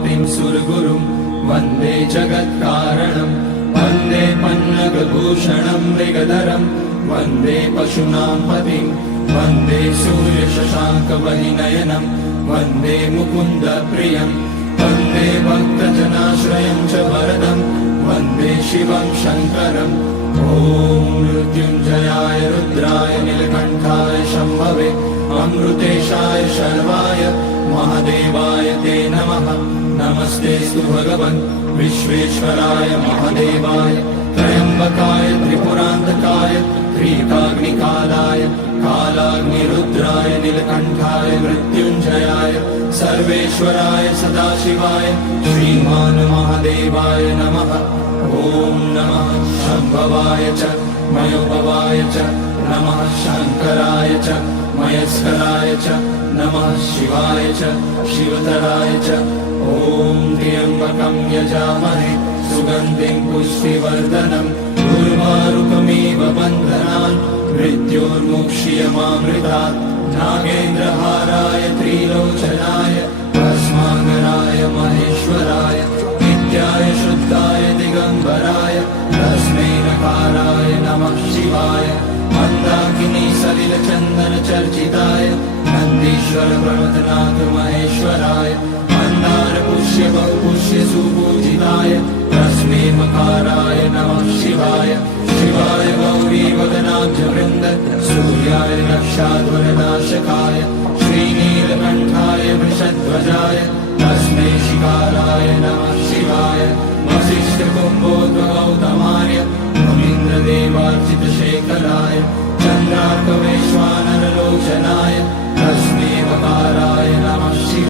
पतिं सुरगुरुं वन्दे जगत्कारणं वन्दे पन्नगभूषणं मृगधरं वन्दे पशूनां पतिं वन्दे सूर्यशशाङ्कवहिनयनं वन्दे मुकुन्दप्रियं वन्दे भक्तजनाश्रयं च वरदं वन्दे शिवं शङ्करम् ॐ मृत्युञ्जयाय रुद्राय नीलकण्ठाय शम्भवे अमृतेशाय शर्वाय महादेवाय ते नमः। नमस्तेऽस्तु भगवन् विश्वेश्वराय महादेवाय त्र्यम्बकाय त्रिपुरान्तकाय त्रिकाग्निकालाय कालाग्निरुद्राय नीलकण्ठाय मृत्युञ्जयाय सर्वेश्वराय सदाशिवाय श्रीमान् महादेवाय नमः। ॐ नमः शम्भवाय च मयोभवाय च नमः शङ्कराय च मयस्कराय च नमः शिवाय च शिवतराय च ॐ त्र्यम्बकं यजामहे सुगन्धिं पुष्टिवर्धनम् उर्वारुकमिव बन्धनान् मृत्योर्मुक्ष्यमामृतात् नागेन्द्रहाराय त्रिलोचनाय भस्माङ्गराय महेश्वराय नित्याय शुद्धाय दिगम्बराय तस्मै नकाराय नमः शिवाय मन्दाकिनी सलिलचन्दन चर्चिताय नन्दीश्वर प्रमथनाथ महेश्वराय मन्दार पुष्य बहुपुष्य सुपूजिताय तस्मै मकाराय नमः शिवाय शिवाय गौरी वदनाब्जवृन्द सूर्याय नक्षाध्वरनाशकाय श्रीनीलकण्ठाय वृषध्वजाय तस्मै शिकाराय नमः शिवाय वसिष्ठकुम्भोद्भवौतमाय मुनीन्द्रदेवार्चितशेखराय चन्द्रार्कवैश्वानरलोचनाय